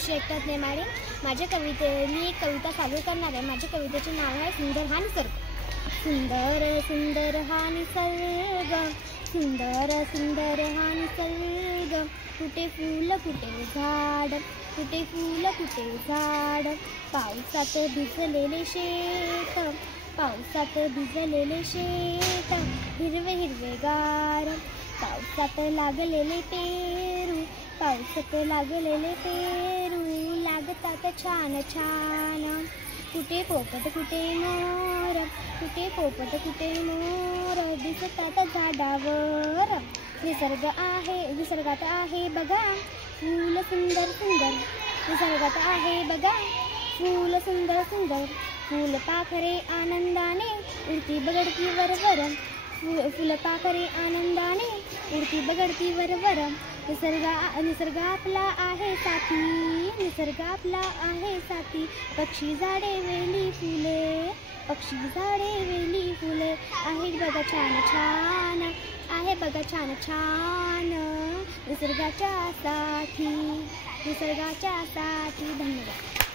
ऋषी एकनाथ नेमाडे। मी एक कविता सादर करणार आहे। माझ्या कवितेचे नाव आहे सुंदर हा निसर्ग। सुंदर सुंदर हा निसर्ग, सुंदर सुंदर हा निसर्ग, कुठे फूल कुठे झाड, कुठे फूल कुठे झाड, पावसात भिजलेले शेत, पावसात भिजलेले शेत, हिरवे हिरवेगार, पावसात लागलेले पेरू, पावसात लागलेले पेरू लागतात छान छान, कुठे पोपट कुठे मोर, कुठे पोपट कुठे मोर दिसतात झाडावर। निसर्गात आहे बघा फूल सुंदर सुंदर, निसर्गात आहे बघा फूल सुंदर सुंदर, फुलपाखरे आनंदाने उडती बगडती वरवर, फुलपाखरे आनंदाने उडती बगडती वरवर, निसर्ग आपला आहे साथी, निसर्ग आपला आहे साथी, पक्षी झाडे वेली फुले, पक्षी झाडे वेली फुले आहेत बघा छान छान, आहे बघा छान छान, निसर्गाच्या साठी, निसर्गाच्या साठी। धन्यवाद।